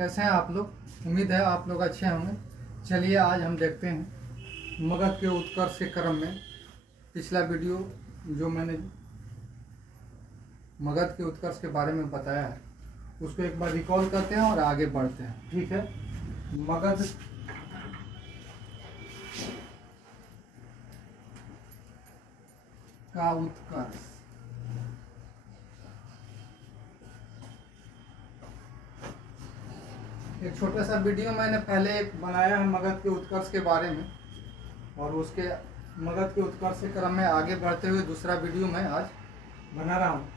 कैसे हैं आप लोग। उम्मीद है आप लोग अच्छे होंगे। चलिए आज हम देखते हैं मगध के उत्कर्ष के क्रम में पिछला वीडियो जो मैंने मगध के उत्कर्ष के बारे में बताया है उसको एक बार रिकॉल करते हैं और आगे बढ़ते हैं। ठीक है। मगध का उत्कर्ष। एक छोटा सा वीडियो मैंने पहले एक बनाया है मगध के उत्कर्ष के बारे में, और उसके मगध के उत्कर्ष के क्रम में आगे बढ़ते हुए दूसरा वीडियो मैं आज बना रहा हूँ।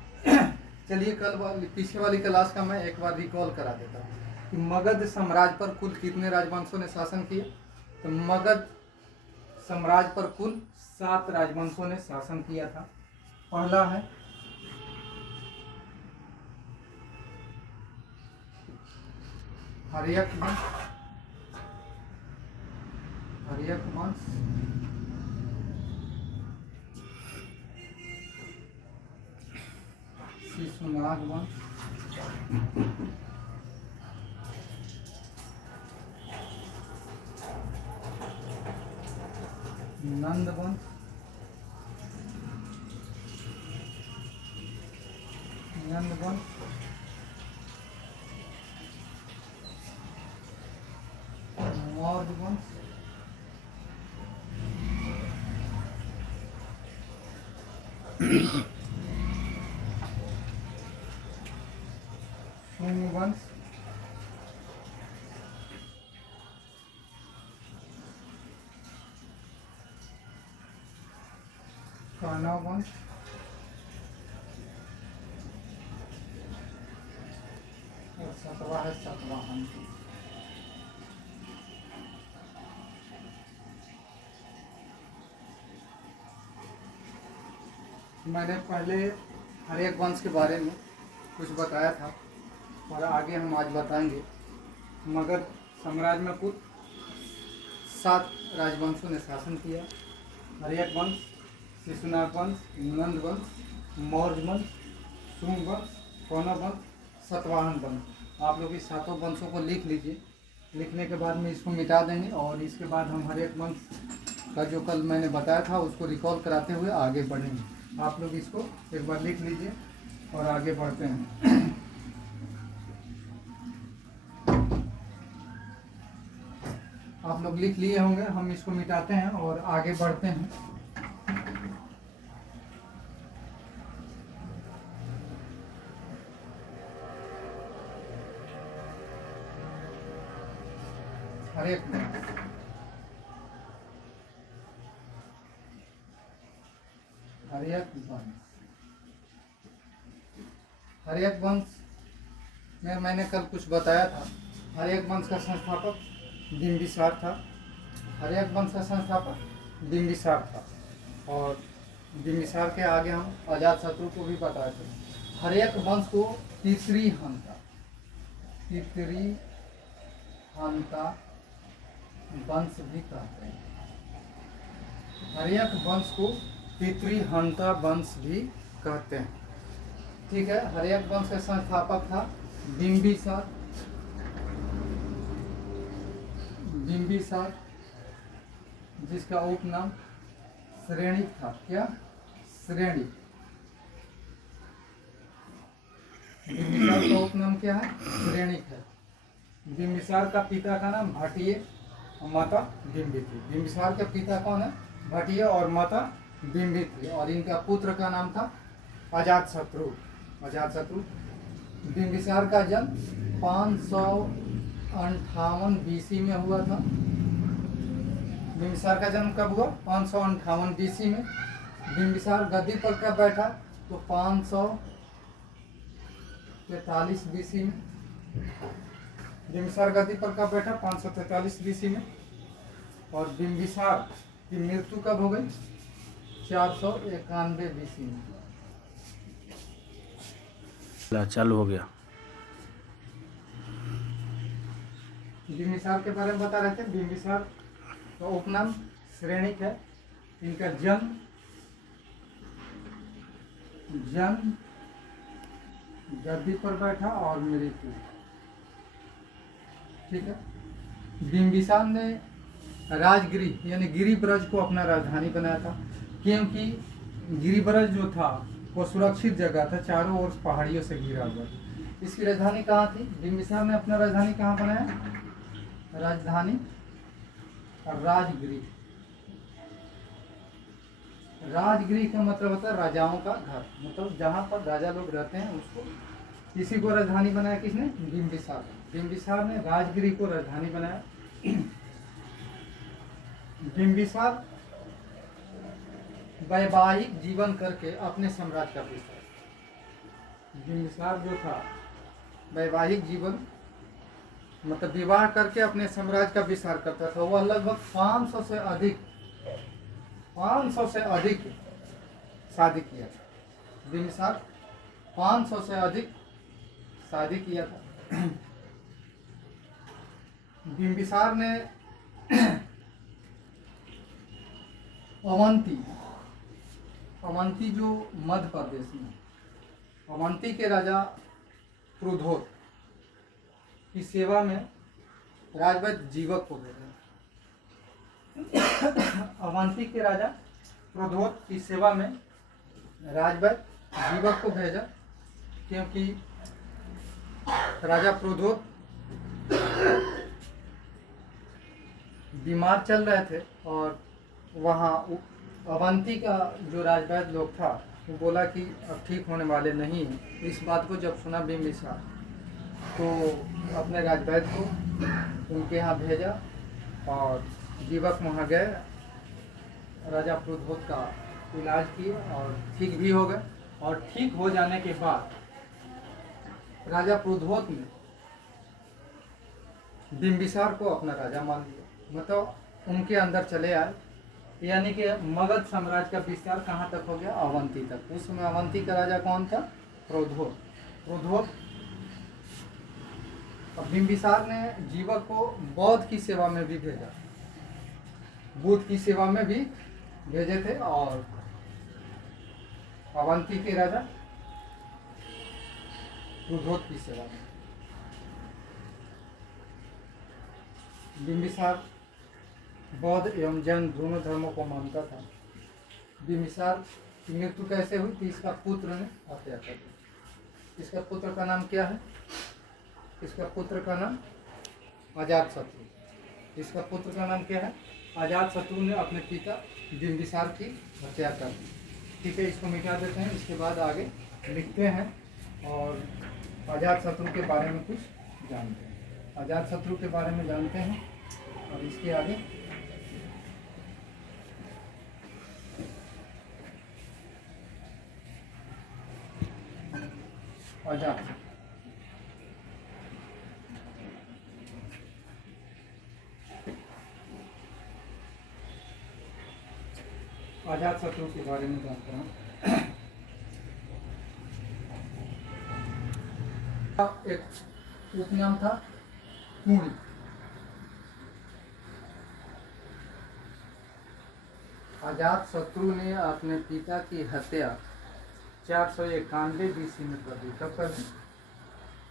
चलिए पीछे वाली क्लास का मैं एक बार रिकॉल करा देता हूँ कि मगध साम्राज्य पर कुल कितने राजवंशों ने शासन किया। तो मगध साम्राज्य पर कुल 7 राजवंशों ने शासन किया था। पहला है हर्यक वंश। शिशुनाग वंश। नंद वंश। मौर्य वंश। शुंग वंश। कौरव वंश। और 7वां है सातवाहन। मैंने पहले हर्यक वंश के बारे में कुछ बताया था और आगे हम आज बताएंगे। मगध साम्राज्य में कुल 7 राजवंशों ने शासन किया। हर्यक वंश, शिशुनाग वंश, नंद वंश, मौर्य वंश, शुंग वंश, कौरव वंश, सातवाहन वंश। आप लोग इस 7 वंशों को लिख लीजिए। लिखने के बाद में इसको मिटा देंगे और इसके बाद हम हर्यक वंश का जो कल मैंने बताया था उसको रिकॉल कराते हुए आगे बढ़ेंगे। आप लोग इसको एक बार लिख लीजिए और आगे बढ़ते हैं। आप लोग लिख लिए होंगे, हम इसको मिटाते हैं और आगे बढ़ते हैं। हर्यक वंश में मैंने कल कुछ बताया था। हर्यक वंश का संस्थापक बिंबिसार था। हर्यक वंश का संस्थापक बिंबिसार था और बिंबिसार के आगे हम अजातशत्रु को भी बताए थे। हर्यक वंश को पितृहंता वंश भी कहते हैं। हर्यक वंश को पितृहंता वंश भी कहते हैं। ठीक है। हर्यक वंश का संस्थापक था बिंबिसार। जिसका उपनाम श्रेणिक था। क्या? श्रेणिक। बिंबिसार का उपनाम क्या है? श्रेणिक है। बिंबिसार का पिता का नाम भटिय और माता बिंबी थी। बिंबिसार के पिता कौन है? भटिय और माता बिंबी थी और इनका पुत्र का नाम था अजातशत्रु। बिंबिसार का जन्म 558 बीसी में हुआ था। बिंबिसार का जन्म कब हुआ? 558 बीसी में। बिंबिसार गद्दी पर कब बैठा? तो 543 बीसी में। बिंबिसार गद्दी पर कब बैठा? 543 बीसी में। और बिंबिसार की मृत्यु कब हो गई? 491 बीसी में। चालू हो गया। बिंबिसार के बारे में बता रहे थे। बिंबिसार का उपनाम श्रेणिक है। इनका जन्म गद्दी पर बैठा और मृत्यु ठीक है। बिंबिसार ने राजगिरी यानी गिरिब्रज को अपना राजधानी बनाया था, क्योंकि गिरिब्रज जो था वो सुरक्षित जगह था, चारों ओर पहाड़ियों से घिरा हुआ। इसकी राजधानी कहाँ थी? बिंबिसार ने अपना राजधानी कहाँ बनाया? राजधानी राजगिरी। राजगिरी का मतलब होता है राजाओं का घर, मतलब जहाँ पर राजा लोग रहते हैं उसको, इसी को राजधानी बनाया किसने? बिंबिसार। बिंबिसार ने राजगिरी को राजधानी बनाया। बिंबिसार वैवाहिक जीवन करके अपने साम्राज्य का विस्तार। बिंबिसार जो था वैवाहिक जीवन मतलब विवाह करके अपने साम्राज्य का विस्तार करता था। वह लगभग 500 से अधिक शादी किया था। बिंबिसार 500 से अधिक शादी किया था। बिंबिसार ने अवंती जो मध्य प्रदेश में, अवंती के राजा क्रुद्धोत की सेवा में राजवैद्य जीवक को भेजा। अवंती के राजा क्रुद्धोत की सेवा में राजवैद्य जीवक को भेजा, क्योंकि राजा क्रुद्धोत बीमार चल रहे थे और वहाँ अवंती का जो राजवैद्य लोग था वो बोला कि अब ठीक होने वाले नहीं हैं। इस बात को जब सुना बिंबिसार तो अपने राजवैद्य को उनके यहाँ भेजा और जीवक वहाँ गए, राजा क्रुद्धोत का इलाज किए और ठीक भी हो गए। और ठीक हो जाने के बाद राजा क्रुद्धोत ने बिंबिसार को अपना राजा मान लिया, मतलब उनके अंदर चले आए। यानी कि मगध साम्राज्य का विस्तार कहाँ तक हो गया? अवंती तक। उस समय अवंती का राजा कौन था? क्रुद्धोत। अब बिंबिसार ने जीवक को बौद्ध की सेवा में भी भेजा, बुद्ध की सेवा में भी भेजे थे। और अवंती के राजा क्रुद्धोत की सेवा में। बिंबिसार बौद्ध एवं जैन दोनों धर्मों को मानता था। बिंबिसार की मृत्यु कैसे हुई? तो इसका पुत्र ने हत्या कर दी। इसका पुत्र का नाम क्या है? इसका पुत्र का नाम अजातशत्रु। इसका पुत्र का नाम क्या है? अजातशत्रु ने अपने पिता बिंबिसार की हत्या कर दी। ठीक है, इसको मिटा देते हैं, इसके बाद आगे लिखते हैं और अजातशत्रु के बारे में कुछ जानते हैं। अजातशत्रु के बारे में जानते हैं और इसके आगे अजातशत्रु के बारे में जानते हैं। एक उपनाम था कुणी। अजातशत्रु ने अपने पिता की हत्या 491 BC में कर दी। कब कर दी?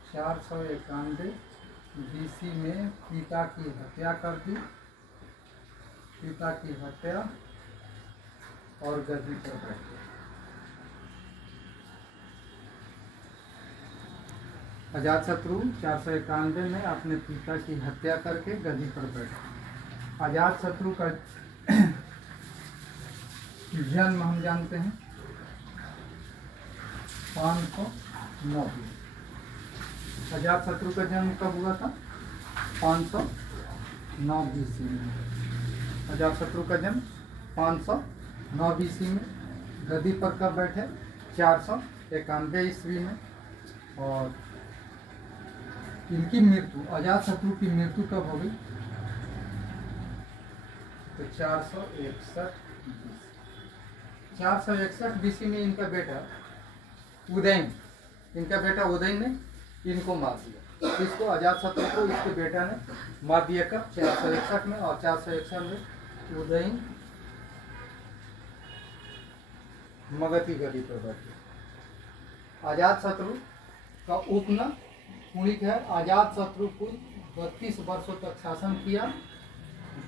491 BC में पिता की हत्या कर दी। पिता की हत्या और गद्दी पर बैठ गए। अजातशत्रु 491 में अपने पिता की हत्या करके गद्दी पर बैठे। अजातशत्रु का जन्म हम जानते हैं 509। अजातशत्रु का जन्म कब हुआ था? 509 BC में। अजातशत्रु का जन्म 509 BC में। गद्दी पर कब बैठे? 491 ईस्वी में। और इनकी मृत्यु, अजातशत्रु की मृत्यु कब होगी? तो 461 BC में इनका बेटा उदयन ने इनको मार दिया। इसको अजातशत्रु को इसके बेटा ने मार दिया कब? 461 में। और 461 में उदयन मगध की गद्दी पर बैठे। अजातशत्रु का उपनाम कुणिक है। अजातशत्रु कुल 32 वर्षों तक शासन किया।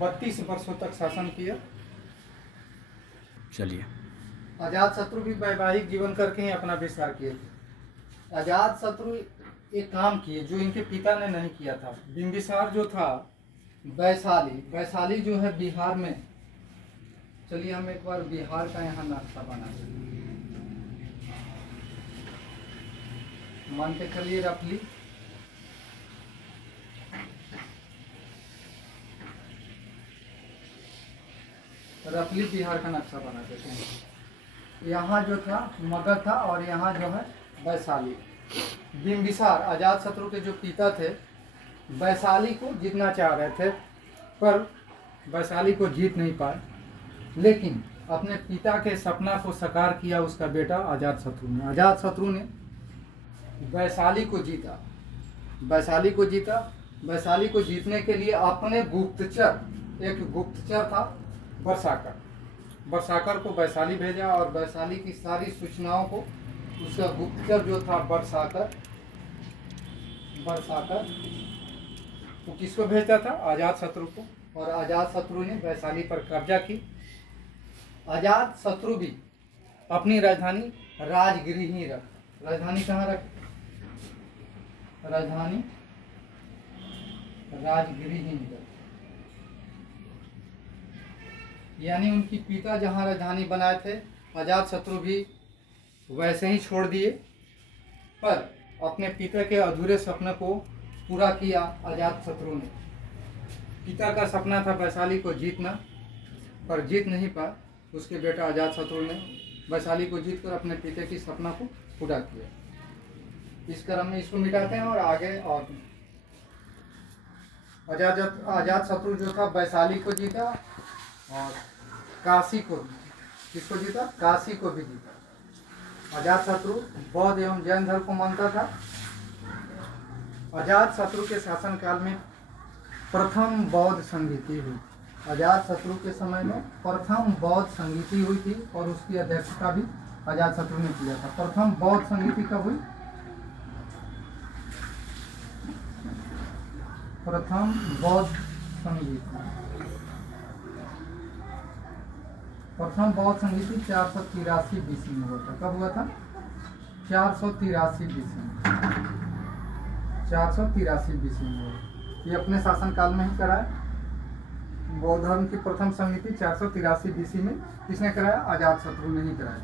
32 वर्षों तक शासन किया। चलिए। अजातशत्रु भी वैवाहिक जीवन करके ही अपना विस्तार किए थे। अजातशत्रु एक काम किए जो इनके पिता ने नहीं किया था। बिंबिसार जो था वैशाली जो है बिहार में। चलिए हम एक बार बिहार का यहाँ नक्शा बनाते हैं। मान के चलिए रफली बिहार का नक्शा बना देते हैं। यहाँ जो था मगध था और यहाँ जो है वैशाली। बिंबिसार अजातशत्रु के जो पिता थे वैशाली को जीतना चाह रहे थे, पर वैशाली को जीत नहीं पाए। लेकिन अपने पिता के सपना को साकार किया उसका बेटा अजातशत्रु ने। अजातशत्रु ने वैशाली को जीता। वैशाली को जीतने के लिए अपने एक गुप्तचर था बरसाकर को वैशाली भेजा और वैशाली की सारी सूचनाओं को उसका गुप्तचर जो था बरसाकर वो किसको भेजता था? अजातशत्रु को। और अजातशत्रु ने वैशाली पर कब्जा की। अजातशत्रु भी अपनी राजधानी राजगिरी ही रख। राजधानी कहाँ रख? राजधानी राजगिरी ही रख। यानी उनकी पिता जहाँ राजधानी बनाए थे अजातशत्रु भी वैसे ही छोड़ दिए, पर अपने पिता के अधूरे सपने को पूरा किया अजातशत्रु ने। पिता का सपना था वैशाली को जीतना, पर जीत नहीं पाया। उसके बेटा अजातशत्रु ने वैशाली को जीतकर अपने पिता की सपना को पूरा किया। इस क्रम में इसको मिटाते हैं और आगे और अजातशत्रु जो था वैशाली को जीता और काशी को, किसको जीता? काशी को भी जीता। अजातशत्रु बौद्ध एवं जैन धर्म को मानता था। अजातशत्रु के शासनकाल में प्रथम बौद्ध संगीति हुई। अजातशत्रु के समय में प्रथम बौद्ध संगीति हुई थी और उसकी अध्यक्षता भी अजातशत्रु ने किया था। प्रथम बौद्ध संगीति कब हुई? प्रथम बौद्ध संगीति 483 BC में हुआ था। कब हुआ था? 483 BC में। 483 BC में हुआ। ये अपने शासनकाल में ही कराया। बौद्ध धर्म की प्रथम संगीति 483 BC में किसने कराया? अजातशत्रु ने ही कराया।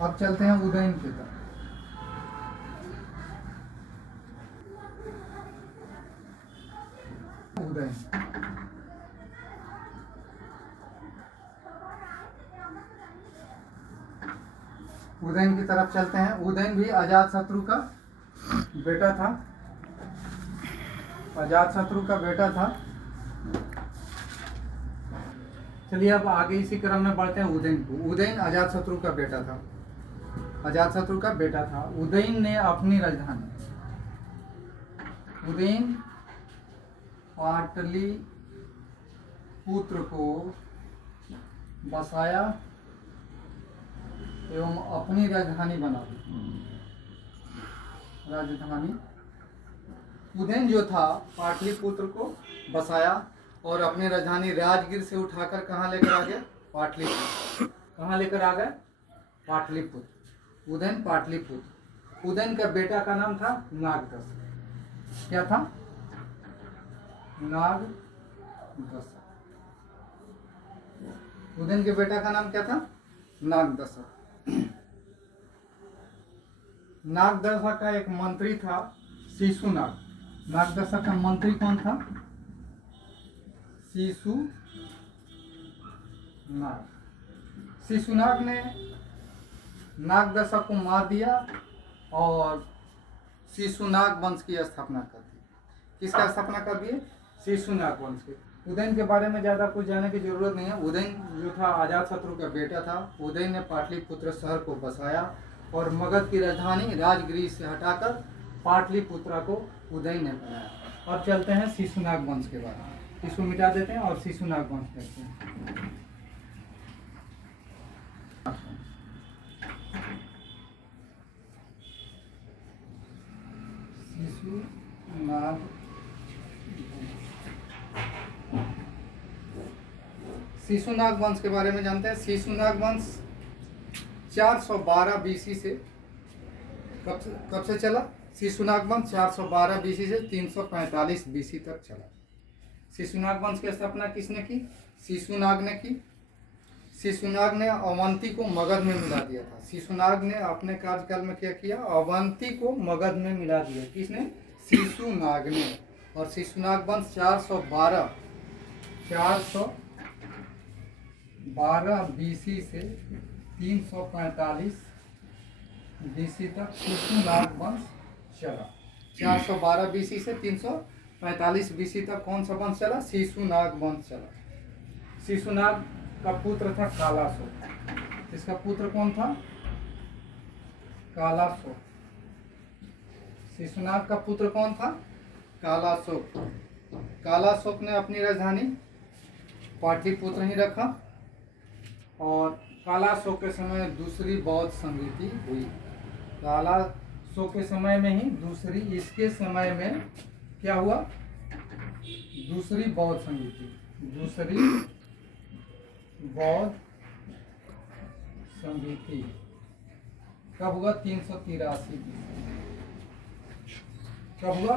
अब चलते हैं उदयन की तरफ। उदयन की तरफ चलते हैं। उदयन भी अजातशत्रु का बेटा था। चलिए अब आगे इसी क्रम में बढ़ते हैं उदयन को। उदयन अजातशत्रु का बेटा था। उदयन ने अपनी राजधानी पाटलिपुत्र को बसाया एवं अपनी राजधानी बना दी। उदयन जो था पाटलिपुत्र को बसाया और अपनी राजधानी राजगीर से उठाकर कहाँ लेकर आ गया? पाटलिपुत्र। कहाँ लेकर आ गए? पाटलिपुत्र। उदयन पाटलिपुत्र। उदयन का बेटा का नाम था नागदशक। क्या था? नागदशक। उदयन के बेटा का नाम क्या था? नागदशक। नागदशक का एक मंत्री था शिशुनाग। नागदशक का मंत्री कौन था? शिशुनाग ने नागदशक को मार दिया और शिशुनाग वंश की स्थापना कर दी। किसका स्थापना कर दिए? शिशुनाग वंश के। उदयन के बारे में ज़्यादा कुछ जानने की जरूरत नहीं है। उदयन जो था अजातशत्रु का बेटा था। उदयन ने पाटलिपुत्र शहर को बसाया और मगध की राजधानी राजगिरी से हटाकर पाटलिपुत्र को उदयन ने बनाया। अब चलते हैं शिशुनाग वंश के बारे में। इसको मिटा देते हैं और शिशुनाग वंश कहते हैं। शिशुनाग शिशुनाग वंश के बारे में जानते हैं। शिशुनाग वंश 412 बीसी से कब से चला? शिशुनाग वंश 412 बीसी से 345 बीसी तक चला। शिशुनाग वंश की स्थापना किसने की? शिशुनाग ने की। शिशुनाग ने अवंती को मगध में मिला दिया था। शिशुनाग ने अपने कार्यकाल में क्या किया? अवंती को मगध में मिला दिया। किसने? शिशुनाग ने। और शिशुनाग वंश 412 बीसी से 345 बीसी तक शिशुनाग वंश चला। 412 बीसी से 345 बीसी तक कौन सा वंश चला? शिशुनाग वंश चला। शिशुनाग का पुत्र था कालाशोक। इसका पुत्र कौन था? कालाशोक। शिशुनाग का पुत्र कौन था? कालाशोक। कालाशोक ने अपनी राजधानी पाटलिपुत्र ही रखा और कालाशोक के समय दूसरी बौद्ध संगीति हुई। कालाशोक के समय में ही दूसरी, इसके समय में क्या हुआ? दूसरी बौद्ध संगीति, दूसरी बौद्ध संगीति कब हुआ? 383 बीसी। कब हुआ?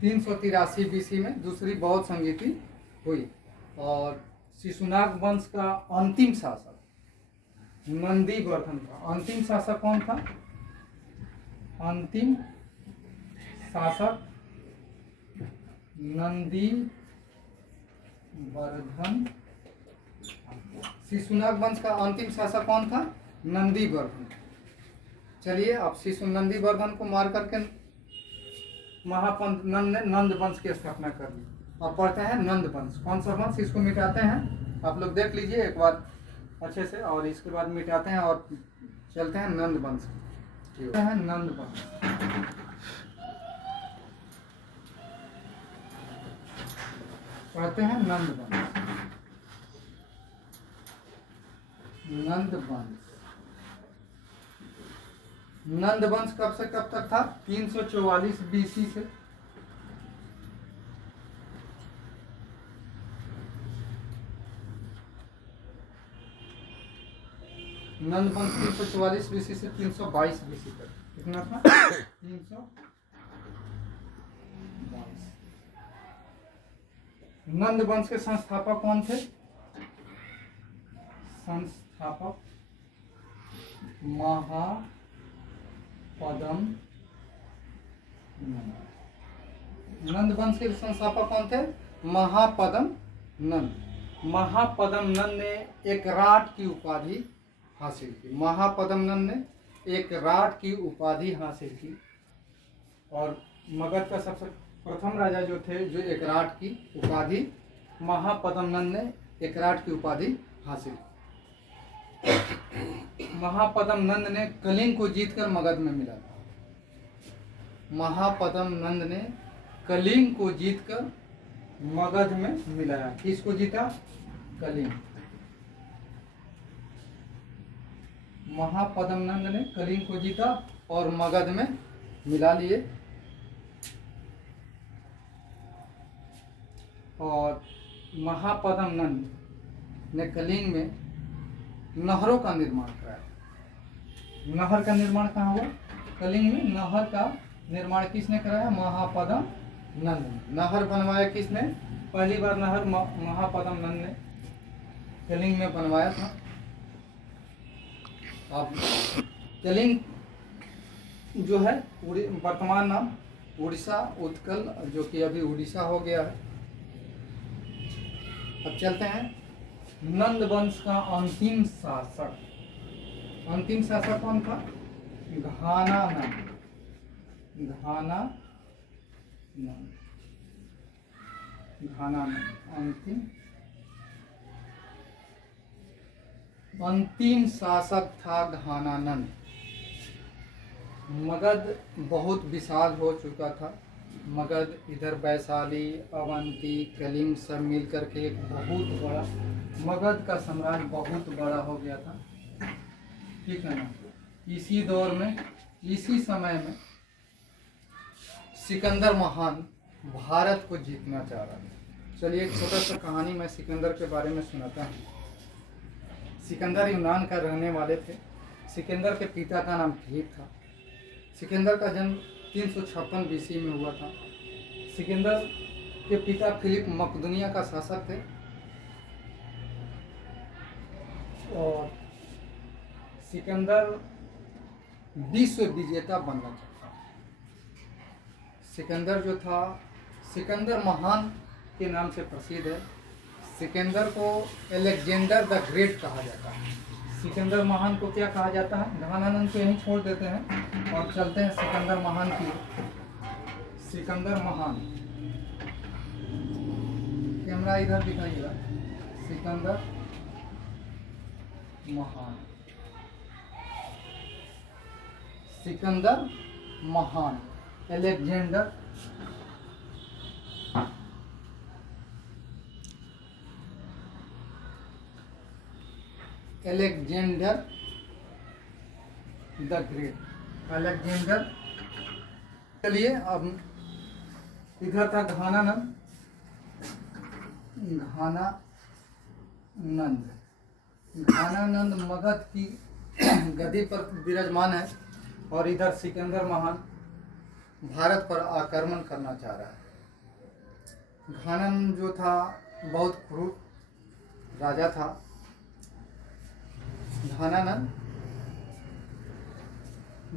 383 बीसी में दूसरी बौद्ध संगीति हुई। और शिशुनाग वंश का अंतिम शासक नंदीवर्धन था। अंतिम शासक कौन था? अंतिम शासक नंदीवर्धन। शिशुनाग वंश का अंतिम शासक कौन था? नंदीवर्धन। चलिए अब नंदीवर्धन को मार करके महापंत नंद वंश की स्थापना कर दी। अब पढ़ते हैं नंद वंश। कौन सा वंश? इसको मिटाते हैं, आप लोग देख लीजिए एक बार अच्छे से, और इसके बाद मिटाते हैं और चलते हैं नंद वंश की। नंद वंश। पढ़ते हैं नंद वंश। नंद वंश। नंद वंश कब से कब तक था? 344 बीसी से नंद वंश 344 बीसी से 322 बीसी तक। कितना था? 322। नंद वंश के संस्थापक कौन थे? संस्थापक महापदम नंद। नंद वंश के संस्थापक कौन थे? महापदम नंद। महापदम नंद ने एक राट की उपाधि हासिल की। महापदम नंद ने एक राट की उपाधि हासिल की और मगध का सबसे प्रथम राजा जो थे, जो एक राट की उपाधि, महापदम नंद ने एक राट की उपाधि हासिल की। महापदम नंद ने कलिंग को जीतकर मगध में मिला। महापदम नंद ने कलिंग को जीतकर मगध में मिलाया। किसको जीता? कलिंग। महापदम नंद ने कलिंग को जीता और मगध में मिला लिए। और महापदम नंद ने कलिंग में नहरों का निर्माण कराया। नहर का निर्माण कहाँ हुआ? कलिंग में नहर का निर्माण किसने कराया? महापदम नंद ने। नहर बनवाया किसने? पहली बार नहर महापदम नंद ने कलिंग में बनवाया था। अब कलिंग जो है वर्तमान नाम उड़ीसा, उत्कल, जो कि अभी उड़ीसा हो गया है। अब चलते हैं नंद वंश का अंतिम शासक। अंतिम शासक कौन था? घानानंद। घानानंद। अंतिम शासक था घानानंद। मगध बहुत विशाल हो चुका था। मगध इधर वैशाली, अवंती, कलिंग सब मिलकर के एक बहुत बड़ा, मगध का साम्राज्य बहुत बड़ा हो गया था। ठीक है ना? इसी दौर में, इसी समय में सिकंदर महान भारत को जीतना चाह रहा था। चलिए एक छोटा सा कहानी मैं सिकंदर के बारे में सुनाता हूँ। सिकंदर यूनान का रहने वाले थे। सिकंदर के पिता का नाम फिलिप था। सिकंदर का जन्म 356 बीसी में हुआ था। सिकंदर के पिता फिलिप मकदूनिया का शासक थे और सिकंदर विश्व विजेता बनना चाहता। सिकंदर जो था, सिकंदर महान के नाम से प्रसिद्ध है। सिकंदर को अलेक्जेंडर द ग्रेट कहा जाता है। सिकंदर महान को क्या कहा जाता है? ध्यानानंद को यहीं छोड़ देते हैं और चलते हैं सिकंदर महान की। सिकंदर महान, कैमरा इधर दिखाइएगा। सिकंदर महान, सिकंदर महान, अलेक्जेंडर द ग्रेट, अलेक्जेंडर। चलिए अब इधर था घानानंद। घानानंद मगध की गद्दी पर विराजमान है और इधर सिकंदर महान भारत पर आक्रमण करना चाह रहा है। घानानंद जो था बहुत क्रूर राजा था।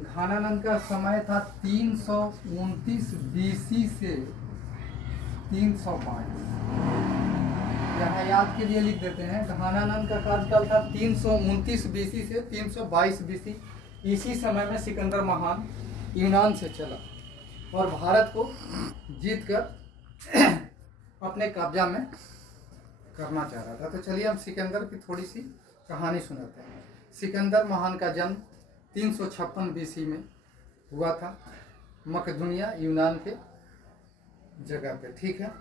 घानानंद का समय था 329 बीसी से 322। यहाँ याद के लिए लिख देते हैं। घानानंद का कार्यकाल था 329 बीसी से 322 बीसी। इसी समय में सिकंदर महान यूनान से चला और भारत को जीतकर अपने कब्जा में करना चाह रहा था। तो चलिए हम सिकंदर की थोड़ी सी कहानी सुनाते हैं। सिकंदर महान का जन्म 356 बीसी में हुआ था, मकदूनिया यूनान के जगह पे, ठीक है।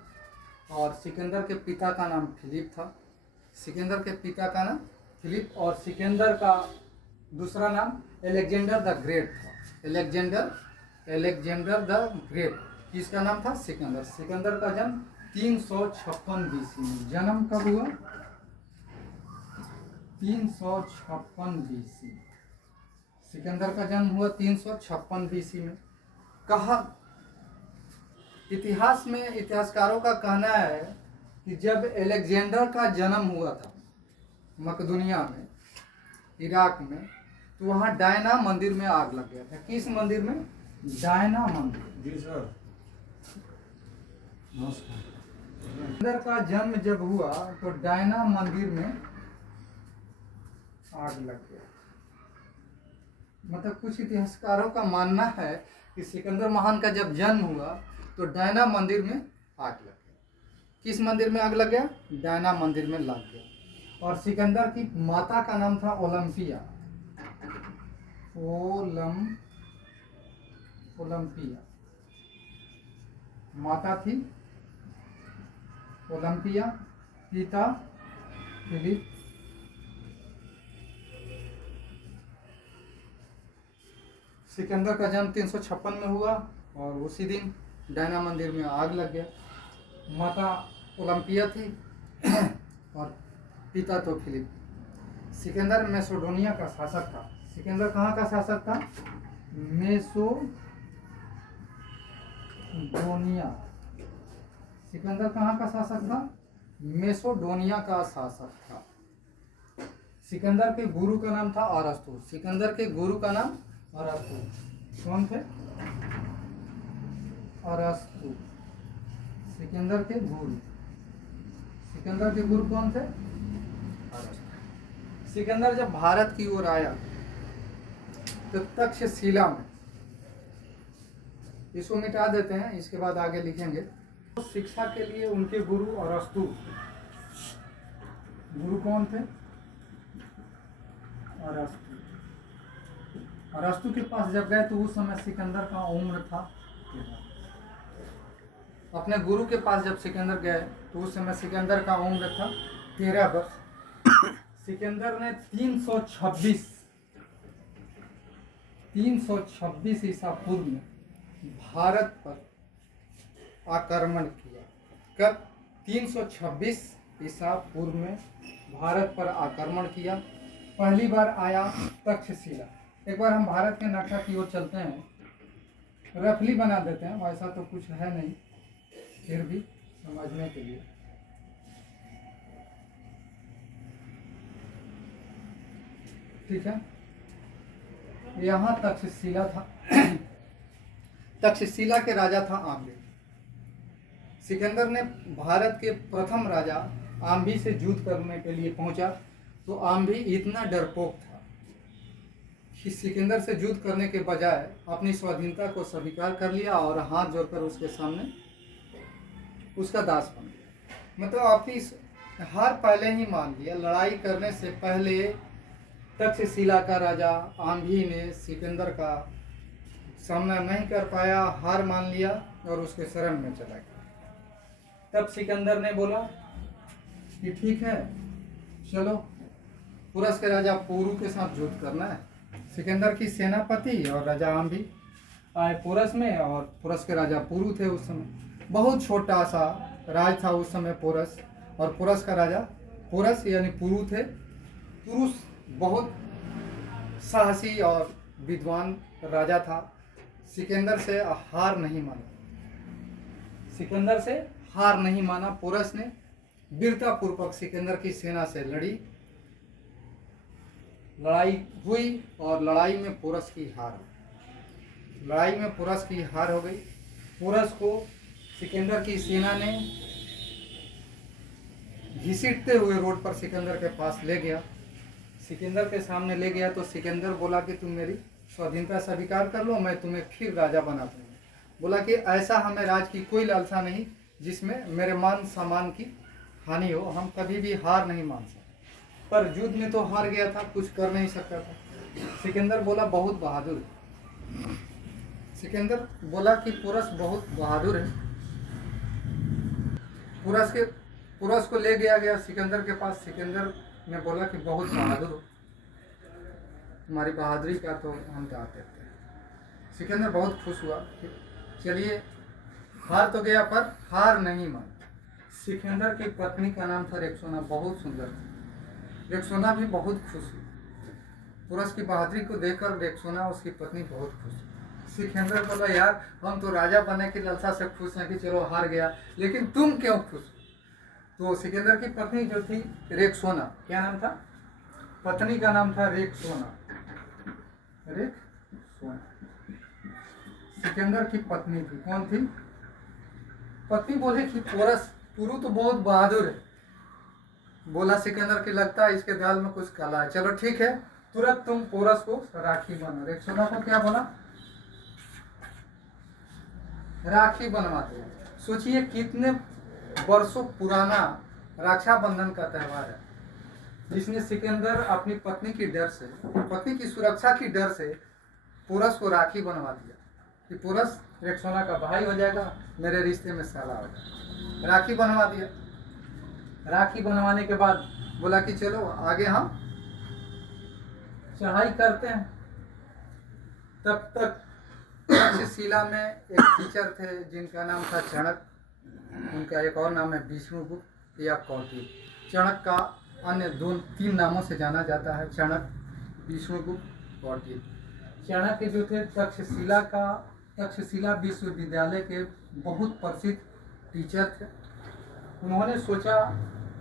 और सिकंदर के पिता का नाम फिलिप था। सिकंदर के पिता का नाम फिलिप और सिकंदर का दूसरा नाम अलेक्जेंडर द ग्रेट था। अलेक्जेंडर द ग्रेट, किसका नाम था? सिकंदर। सिकंदर का जन्म 356 बीसी में। जन्म कब हुआ? 356 बीसी। सिकंदर का जन्म हुआ 356 बीसी में। कहा इतिहास में इतिहासकारों का कहना है कि जब अलेक्जेंडर का जन्म हुआ था मकदूनिया में, इराक में, तो वहाँ डायना मंदिर में आग लग गया था। किस मंदिर में? डायना मंदिर। सिकंदर का जन्म जब हुआ तो डायना मंदिर में आग लग गया। मतलब कुछ इतिहासकारों का मानना है कि सिकंदर महान का जब जन्म हुआ तो डायना मंदिर में आग लग गया। किस मंदिर में आग लग गया? डायना मंदिर में लग गया। और सिकंदर की माता का नाम था ओलंपिया। ओलंपिया माता थी ओलंपिया, पिता फिलिप। सिकंदर का जन्म 356 में हुआ और उसी दिन डायना मंदिर में आग लग गया। माता ओलंपिया थी और पिता तो फिलिप। सिकंदर मैसेडोनिया का शासक था। सिकंदर कहाँ का शासक था? मैसेडोनिया। सिकंदर कहाँ का शासक था? मैसेडोनिया का शासक था। सिकंदर के गुरु का नाम था अरस्तु। सिकंदर के गुरु का नाम अरस्तु। कौन थे? अरस्तु, सिकंदर के गुरु। सिकंदर के गुरु कौन थे? अरस्तु। सिकंदर जब भारत की ओर आया तो तक्षशिला में, इसको मिटा देते हैं, इसके बाद आगे लिखेंगे। तो शिक्षा के लिए उनके गुरु अरस्तु। गुरु कौन थे? अरस्तु। अरस्तु के पास जब गए तो उस समय सिकंदर का उम्र था 13। अपने गुरु के पास जब सिकंदर गए तो उस समय सिकंदर का उम्र था 13 वर्ष। सिकंदर ने 326 ईसा पूर्व में भारत पर आक्रमण किया। कब? 326 ईसा पूर्व में भारत पर आक्रमण किया। पहली बार आया तक्षशिला। एक बार हम भारत के नक्शा की ओर चलते हैं, रफली बना देते हैं, वैसा तो कुछ है नहीं, फिर भी समझने के लिए। ठीक है, यहाँ तक्षशिला था। तक्षशिला के राजा था आम्बी। सिकंदर ने भारत के प्रथम राजा आम्बी से युद्ध करने के लिए पहुंचा, तो आम्बी इतना डरपोक था कि सिकंदर से युद्ध करने के बजाय अपनी स्वाधीनता को स्वीकार कर लिया और हाथ जोड़कर उसके सामने उसका दास बन गया। मतलब अपनी हार पहले ही मान लिया। लड़ाई करने से पहले तक्षशिला का राजा आम्भी ने सिकंदर का सामना नहीं कर पाया, हार मान लिया और उसके शरण में चला गया। तब सिकंदर ने बोला कि ठीक है, चलो पुरस के राजा पुरु के साथ युद्ध करना है। सिकंदर की सेनापति और राजा आम्भी आए पुरस में, और पुरस के राजा पुरु थे उस समय। बहुत छोटा सा राज था उस समय पुरस, और पुरस का राजा पुरस यानी पुरु थे। पुरुष बहुत साहसी और विद्वान राजा था। सिकंदर से हार नहीं माना। सिकंदर से हार नहीं माना। पुरस ने वीरतापूर्वक सिकंदर की सेना से लड़ी। लड़ाई हुई और लड़ाई में पुरस की हार। लड़ाई में पुरस की हार हो गई। पुरस को सिकंदर की सेना ने घसीटते हुए रोड पर सिकंदर के पास ले गया। सिकंदर के सामने ले गया तो सिकंदर बोला कि तुम मेरी स्वाधीनता स्वीकार कर लो, मैं तुम्हें फिर राजा बना दूंगा। बोला कि ऐसा हमें राज की कोई लालसा नहीं जिसमें मेरे मान सम्मान की हानि हो। हम कभी भी हार नहीं मान सकते। पर युद्ध में तो हार गया था, कुछ कर नहीं सकता था। सिकंदर बोला बहुत बहादुर है। सिकंदर बोला कि पुरस बहुत बहादुर है। पुरस को ले गया सिकंदर के पास। सिकंदर ने बोला कि बहुत बहादुर हो, तुम्हारी बहादुरी का तो हम जानते थे। सिकंदर बहुत खुश हुआ कि चलिए, हार तो गया पर हार नहीं मान। सिकंदर की पत्नी का नाम था रेक्सोना, बहुत सुंदर थी। रेक्सोना भी बहुत खुश हुई। पुरस की बहादुरी को देखकर रेक्सोना उसकी पत्नी बहुत खुश हुई। सिकंदर बोला यार, हम तो राजा बनने की लालसा से खुश हैं कि चलो हार गया, लेकिन तुम क्यों खुश? तो सिकंदर की पत्नी जो थी रेक्सोना, क्या नाम था? पत्नी का नाम था रेक्सोना। रेक्सोना सिकंदर की पत्नी थी। कौन थी? पत्नी बोली कि पुरु तो बहुत बहादुर है। बोला सिकंदर की लगता है इसके दाल में कुछ काला है। चलो ठीक है, तुरंत तुम पुरस को राखी बनो। रेक्सोना को क्या बोला? राखी बनवाते हैं। सोचिए कितने वर्षों पुराना रक्षाबंधन का त्यौहार है, जिसने सिकंदर अपनी पत्नी की डर से, पत्नी की सुरक्षा की डर से पुरस को राखी बनवा दिया कि पुरस रेक्सोना का भाई हो जाएगा, मेरे रिश्ते में साला हो जाएगा। राखी बनवा दिया। राखी बनवाने के बाद बोला कि चलो आगे हम चढ़ाई करते हैं। तब तक तक्षशिला में एक टीचर थे जिनका नाम था चाणक्य। उनका एक और नाम है विष्णुगुप्त या कौटिल्य। चाणक्य का अन्य 2-3 नामों से जाना जाता है, चाणक्य, विष्णुगुप्त, कौटिल्य। चाणक्य जो थे तक्षशिला विश्वविद्यालय के बहुत प्रसिद्ध टीचर थे। उन्होंने सोचा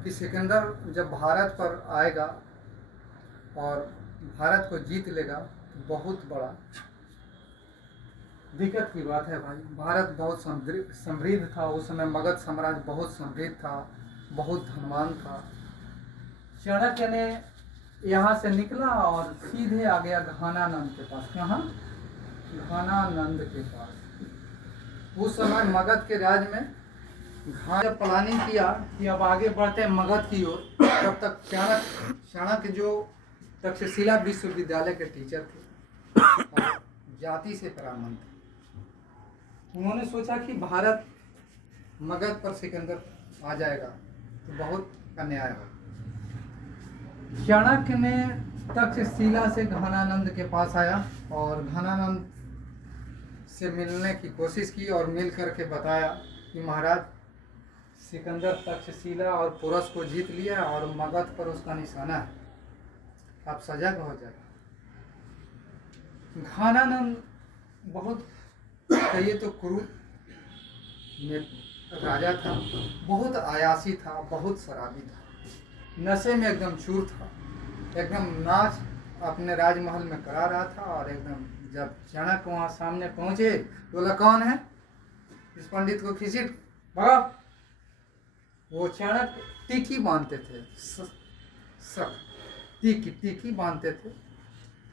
कि सिकंदर जब भारत पर आएगा और भारत को जीत लेगा तो बहुत बड़ा दिक्कत की बात है भाई। भारत बहुत समृद्ध था उस समय। मगध साम्राज्य बहुत समृद्ध था, बहुत धनवान था। चाणक्य ने यहाँ से निकला और सीधे आ गया घनानंद के पास। कहाँ? घनानंद के पास। उस समय मगध के राज में जब प्लानिंग किया कि अब आगे बढ़ते हैं मगध की ओर, तब तक चाणक्य जो तक्षशिला विश्वविद्यालय के टीचर थे और जाति से ब्राह्मण थे, उन्होंने सोचा कि भारत मगध पर सिकंदर आ जाएगा तो बहुत अन्याय होगा। चाणक्य ने तक्षशिला से घनानंद के पास आया और घनानंद से मिलने की कोशिश की और मिल करके बताया कि महाराज सिकंदर तक्षशिला और पुरस को जीत लिया और मगध पर उसका निशाना है, आप सजग हो जाए। घानानंद बहुत कहिए तो क्रूर राजा था, बहुत आयासी था, बहुत शराबी था, नशे में एकदम चूर था, एकदम नाच अपने राजमहल में करा रहा था। और एकदम जब चाणक्य वहाँ सामने पहुँचे तो बोला कौन है, इस पंडित को खींची भगा। वो चाणक्य टीकी बांधते थे, टीकी बांधते थे।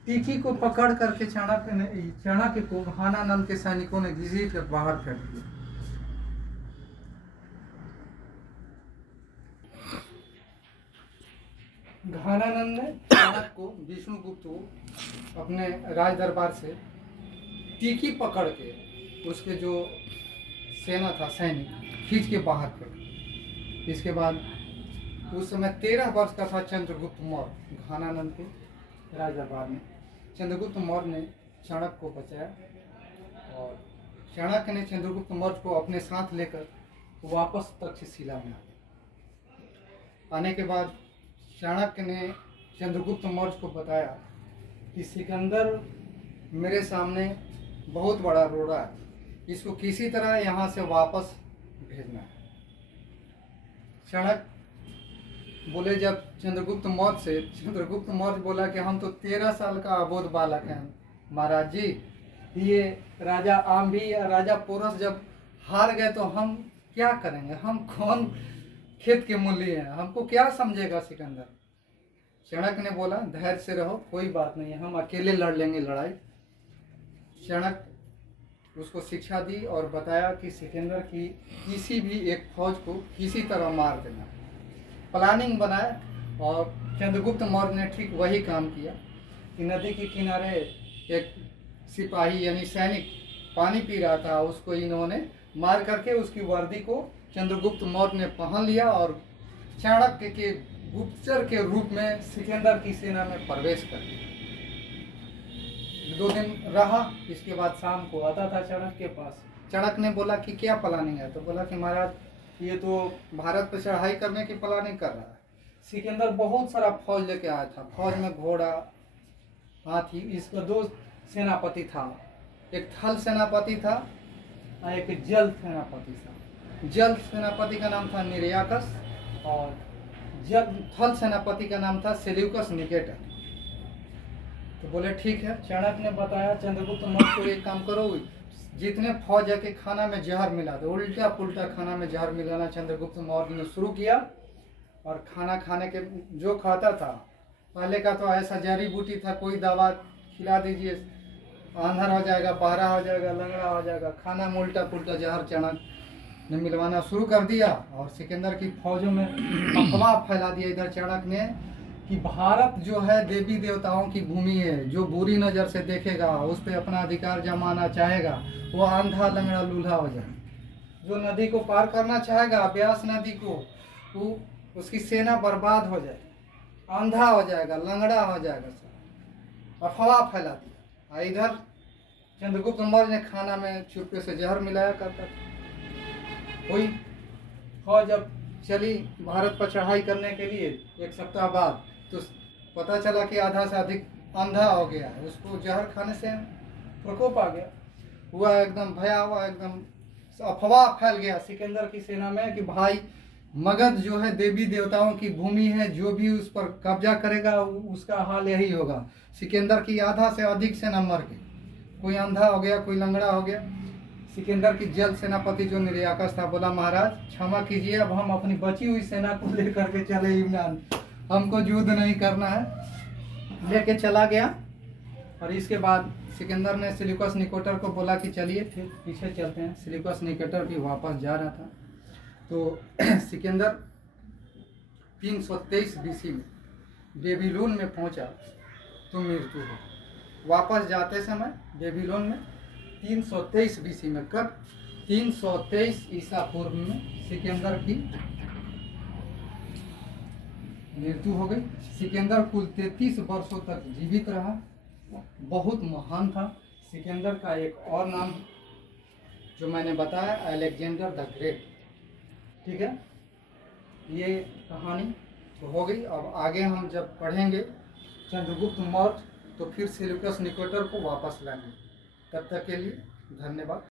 टीकी को पकड़ करके चाणक्य को घानानंद के सैनिकों ने घसीट कर बाहर फेंक दिया। घानानंद ने चाणक्य को, विष्णुगुप्त को अपने राज दरबार से टीकी पकड़ के उसके जो सेना था सैनिक खींच के बाहर फेंक। इसके बाद उस समय 13 वर्ष का था चंद्रगुप्त मौर्य घानानंद के राज दरबार में। चंद्रगुप्त मौर्य ने चाणक्य को बचाया और चाणक्य ने चंद्रगुप्त मौर्य को अपने साथ लेकर वापस तक्षशिला में आने के बाद चाणक्य ने चंद्रगुप्त मौर्य को बताया कि सिकंदर मेरे सामने बहुत बड़ा रोड़ा है, इसको किसी तरह यहाँ से वापस भेजना है। चाणक्य बोले जब चंद्रगुप्त मौर्य बोला कि हम तो 13 साल का अबोध बालक हैं महाराज जी, ये राजा आम्भी या राजा पोरस जब हार गए तो हम क्या करेंगे, हम कौन खेत के मूल्य हैं, हमको क्या समझेगा सिकंदर। चाणक्य ने बोला धैर्य से रहो, कोई बात नहीं है, हम अकेले लड़ लेंगे लड़ाई। चाणक्य उसको शिक्षा दी और बताया कि सिकंदर की किसी भी एक फौज को किसी तरह मार देना। प्लानिंग बनाए और चंद्रगुप्त मौर्य ने ठीक वही काम किया कि नदी के किनारे एक सिपाही यानी सैनिक पानी पी रहा था, उसको इन्होंने मार करके उसकी वर्दी को चंद्रगुप्त मौर्य ने पहन लिया और चाणक्य के गुप्तचर के रूप में सिकंदर की सेना में प्रवेश कर दिया। 2 दिन रहा, इसके बाद शाम को आता था चाणक्य के पास। चाणक्य ने बोला कि क्या प्लानिंग है, तो बोला कि महाराज ये तो भारत पर चढ़ाई करने की प्लानिंग कर रहा है। सिकंदर बहुत सारा फौज लेके आया था, फौज में घोड़ा हाथी, इसका 2 सेनापति था, एक थल सेनापति था और एक जल सेनापति था। जल सेनापति का नाम था निर्याकस और थल सेनापति का नाम था सेल्यूकस निकेटर। तो बोले ठीक है। चाणक्य ने बताया चंद्रगुप्त मौर्य को एक काम करो, जितने फौज है के खाना में जहर मिला दो। उल्टा पुल्टा खाना में जहर मिलाना चंद्रगुप्त मौर्य ने शुरू किया और खाना खाने के जो खाता था, पहले का तो ऐसा जड़ी बूटी था, कोई दवा खिला दीजिए आंधर हो जाएगा, बहरा हो जाएगा, लंगड़ा हो जाएगा। खाना में उल्टा पुल्टा जहर चाणक्य ने मिलवाना शुरू कर दिया और सिकंदर की फौजों में अफवाह फैला दिया इधर चाणक्य ने कि भारत जो है देवी देवताओं की भूमि है, जो बुरी नज़र से देखेगा, उस पर अपना अधिकार जमाना चाहेगा, वो आंधा लंगड़ा लूल्हा हो जाए। जो नदी को पार करना चाहेगा, ब्यास नदी को, वो उसकी सेना बर्बाद हो जाए, आंधा हो जाएगा, लंगड़ा हो जाएगा। अफवाह फैला दिया। इधर चंद्रगुप्त मौर्य ने खाना में चुपके से जहर मिलाया करता था। हुई फौज जब चली भारत पर चढ़ाई करने के लिए 1 सप्ताह बाद, तो पता चला कि आधा से अधिक अंधा हो गया है, उसको जहर खाने से प्रकोप आ गया। हुआ एकदम भयावह, एकदम अफवाह फैल गया सिकंदर की सेना में कि भाई मगध जो है देवी देवताओं की भूमि है, जो भी उस पर कब्जा करेगा उसका हाल यही होगा। सिकंदर की आधा से अधिक सेना मर गई, कोई अंधा हो गया, कोई लंगड़ा हो गया। सिकंदर की जल सेनापति जो निर्याकस था बोला महाराज क्षमा कीजिए, अब हम अपनी बची हुई सेना को लेकर के चले यूनान, हमको युद्ध नहीं करना है। लेके चला गया और इसके बाद सिकंदर ने सेल्यूकस निकेटर को बोला कि चलिए फिर पीछे चलते हैं। सेल्यूकस निकेटर भी वापस जा रहा था तो सिकंदर 323 BC में बेबीलोन में पहुंचा तो मृत्यु हो। वापस जाते समय बेबीलोन में 323 BC में, कब 323 ईसा पूर्व में सिकंदर की मृत्यु हो गई। सिकंदर कुल 33 वर्षों तक जीवित रहा, बहुत महान था। सिकंदर का एक और नाम जो मैंने बताया अलेक्जेंडर द ग्रेट। ठीक है, ये कहानी तो हो गई। अब आगे हम जब पढ़ेंगे चंद्रगुप्त मौर्य तो फिर सेल्यूकस निकेटर को वापस लाएंगे। तब तक के लिए धन्यवाद।